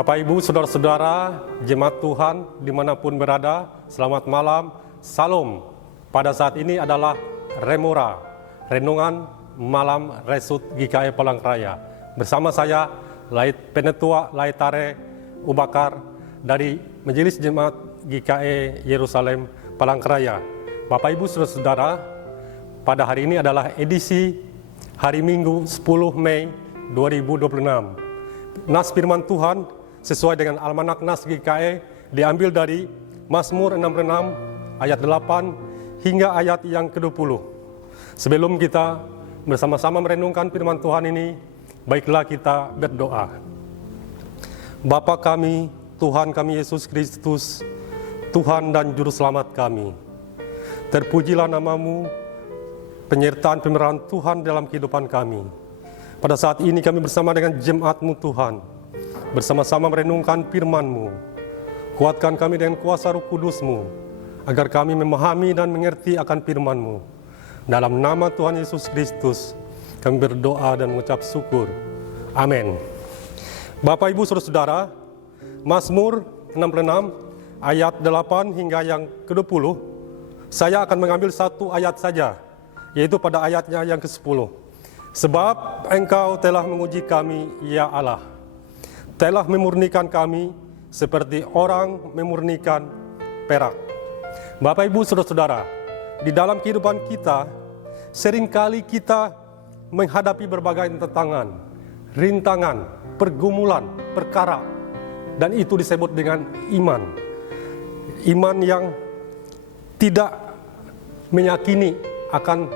Bapak, Ibu, Saudara-saudara, jemaat Tuhan dimanapun berada, selamat malam, Salam. Pada saat ini adalah Remora, Renungan Malam Resut GKE Palangkaraya. Bersama saya, Lait Penetua Laitare Ubakar dari Majelis Jemaat GKE Yerusalem Palangkaraya. Bapak, Ibu, Saudara-saudara, pada hari ini adalah edisi hari Minggu 10 Mei 2026. Nas firman Tuhan sesuai dengan Almanak Nas GKE diambil dari Mazmur 66 ayat 8 hingga ayat yang ke-20. Sebelum kita bersama-sama merenungkan firman Tuhan ini, baiklah kita berdoa. Bapa kami, Tuhan kami Yesus Kristus, Tuhan dan Juru Selamat kami. Terpujilah nama-Mu, penyertaan pemeliharaan Tuhan dalam kehidupan kami. Pada saat ini kami bersama dengan jemaat-Mu Tuhan, bersama-sama merenungkan firman-Mu. Kuatkan kami dengan kuasa Roh Kudus-Mu, agar kami memahami dan mengerti akan firman-Mu. Dalam nama Tuhan Yesus Kristus, kami berdoa dan mengucap syukur. Amin. Bapak, Ibu, Saudara-saudara, Mazmur 66 ayat 8 hingga yang ke-20, saya akan mengambil satu ayat saja, yaitu pada ayatnya yang ke-10. Sebab Engkau telah menguji kami, ya Allah, telah memurnikan kami seperti orang memurnikan perak. Bapak, Ibu, Saudara-saudara, di dalam kehidupan kita, seringkali kita menghadapi berbagai tantangan, rintangan, pergumulan, perkara, dan itu disebut dengan iman. Iman yang tidak meyakini akan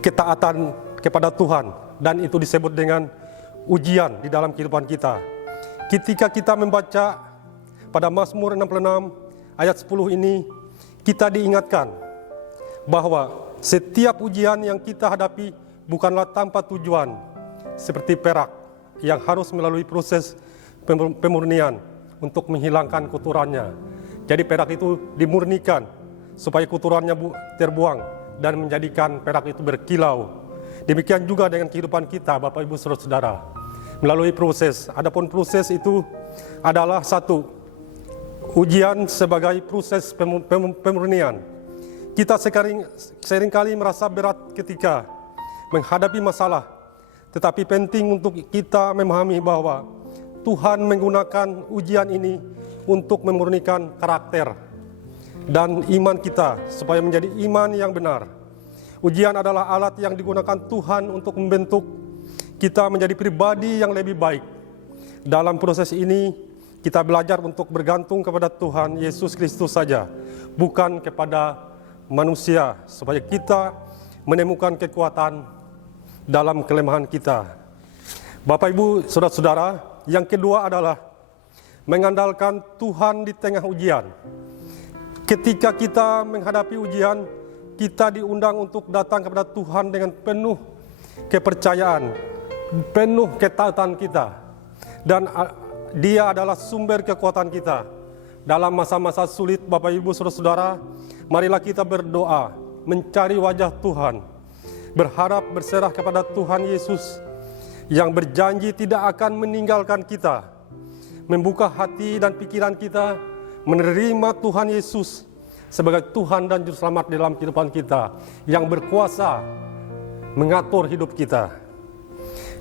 ketaatan kepada Tuhan, dan itu disebut dengan ujian di dalam kehidupan kita. Ketika kita membaca pada Mazmur 66 ayat 10 ini, kita diingatkan bahwa setiap ujian yang kita hadapi bukanlah tanpa tujuan, seperti perak yang harus melalui proses pemurnian untuk menghilangkan kotorannya. Jadi perak itu dimurnikan supaya kotorannya terbuang dan menjadikan perak itu berkilau. Demikian juga dengan kehidupan kita, Bapak, Ibu, Saudara-saudara. Melalui proses, adapun proses itu adalah satu, ujian sebagai proses pemurnian. Kita seringkali merasa berat ketika menghadapi masalah, tetapi penting untuk kita memahami bahwa Tuhan menggunakan ujian ini untuk memurnikan karakter dan iman kita supaya menjadi iman yang benar. Ujian adalah alat yang digunakan Tuhan untuk membentuk kita menjadi pribadi yang lebih baik. Dalam proses ini, kita belajar untuk bergantung kepada Tuhan Yesus Kristus saja, bukan kepada manusia, supaya kita menemukan kekuatan dalam kelemahan kita. Bapak, Ibu, Saudara-saudara, yang kedua adalah mengandalkan Tuhan di tengah ujian. Ketika kita menghadapi ujian, kita diundang untuk datang kepada Tuhan dengan penuh kepercayaan, penuh ketaatan kita, dan Dia adalah sumber kekuatan kita. Dalam masa-masa sulit, Bapak, Ibu, Saudara-saudara, marilah kita berdoa, mencari wajah Tuhan, berharap berserah kepada Tuhan Yesus yang berjanji tidak akan meninggalkan kita, membuka hati dan pikiran kita, menerima Tuhan Yesus sebagai Tuhan dan Juru Selamat dalam kehidupan kita, yang berkuasa mengatur hidup kita.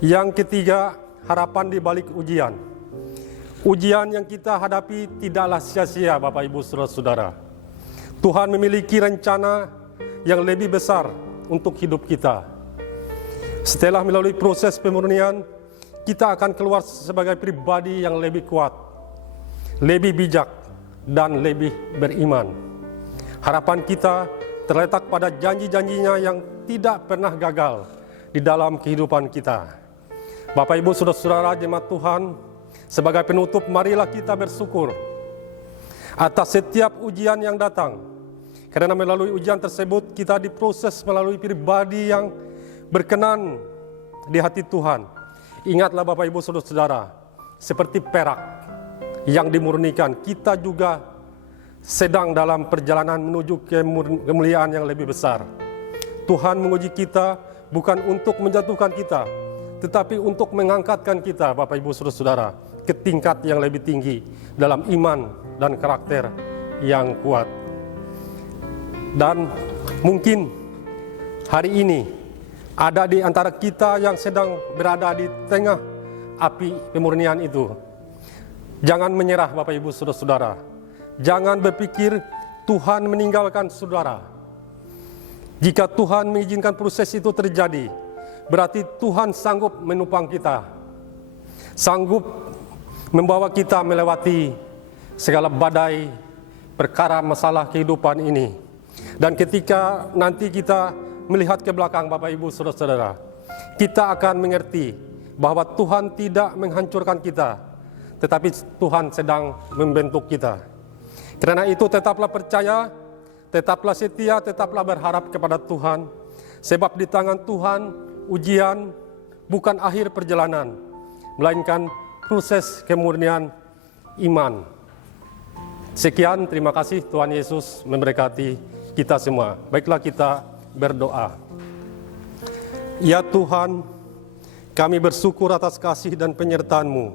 Yang ketiga, harapan di balik ujian. Ujian yang kita hadapi tidaklah sia-sia, Bapak, Ibu, Saudara-saudara. Tuhan memiliki rencana yang lebih besar untuk hidup kita. Setelah melalui proses pemurnian, kita akan keluar sebagai pribadi yang lebih kuat, lebih bijak, dan lebih beriman. Harapan kita terletak pada janji-janjinya yang tidak pernah gagal di dalam kehidupan kita. Bapak, Ibu, Saudara-saudara, jemaat Tuhan, sebagai penutup, marilah kita bersyukur atas setiap ujian yang datang. Karena melalui ujian tersebut, kita diproses melalui pribadi yang berkenan di hati Tuhan. Ingatlah, Bapak, Ibu, Saudara-saudara, seperti perak yang dimurnikan, kita juga sedang dalam perjalanan menuju kemuliaan yang lebih besar. Tuhan menguji kita bukan untuk menjatuhkan kita, tetapi untuk mengangkatkan kita, Bapak, Ibu, Saudara-saudara. ke tingkat yang lebih tinggi dalam iman dan karakter yang kuat. Dan mungkin hari ini ada di antara kita yang sedang berada di tengah api pemurnian itu. Jangan menyerah Bapak Ibu Saudara-saudara. Jangan berpikir Tuhan meninggalkan saudara. Jika Tuhan mengizinkan proses itu terjadi, berarti Tuhan sanggup menopang kita. Sanggup membawa kita melewati segala badai perkara masalah kehidupan ini. Dan ketika nanti kita melihat ke belakang Bapak Ibu Saudara-saudara, kita akan mengerti bahwa Tuhan tidak menghancurkan kita, tetapi Tuhan sedang membentuk kita. Karena itu tetaplah percaya, tetaplah setia, tetaplah berharap kepada Tuhan. Sebab di tangan Tuhan ujian bukan akhir perjalanan, melainkan proses kemurnian iman. Sekian, terima kasih. Tuhan Yesus memberkati kita semua. Baiklah kita berdoa. Ya Tuhan, kami bersyukur atas kasih dan penyertaan-Mu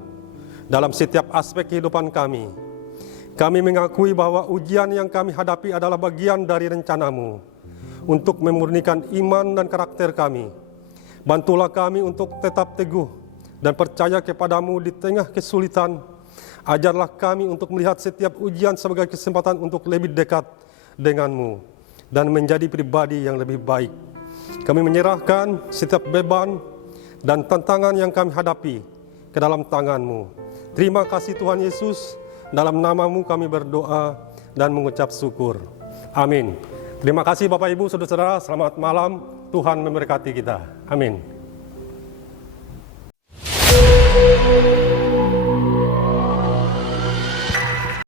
dalam setiap aspek kehidupan kami. Kami mengakui bahwa ujian yang kami hadapi adalah bagian dari rencana-Mu untuk memurnikan iman dan karakter kami. Bantulah kami untuk tetap teguh dan percaya kepada-Mu di tengah kesulitan. Ajarlah kami untuk melihat setiap ujian sebagai kesempatan untuk lebih dekat dengan-Mu dan menjadi pribadi yang lebih baik. Kami menyerahkan setiap beban dan tantangan yang kami hadapi ke dalam tangan-Mu. Terima kasih Tuhan Yesus. Dalam nama-Mu kami berdoa dan mengucap syukur. Amin. Terima kasih Bapak Ibu Saudara-saudara. Selamat malam. Tuhan memberkati kita. Amin.